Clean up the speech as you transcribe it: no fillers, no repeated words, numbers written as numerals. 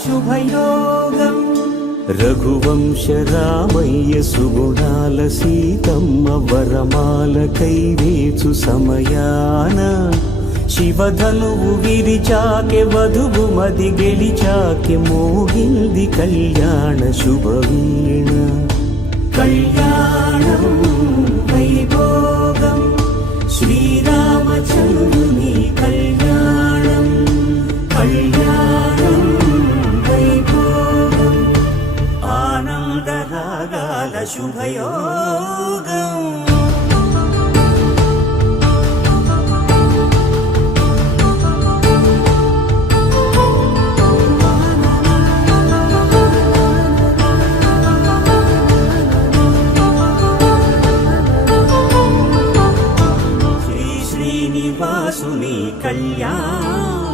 శుభయోగం రఘువంశ రామయ్య సుగుణాల సీతమ్మ వరమాల కైవేచు సమయాన శివధనువు విరిచాకె వధువు మది గెలిచాకె మోగింది కళ్యాణ శుభవీణ కళ్యాణం వైభోగం శ్రీరామచంద్రుని కళ్యాణం కళ్యాణం వైభోగం ఆనందరాగాల శుభయోగం శ్రీనివాసుని కళ్యాణం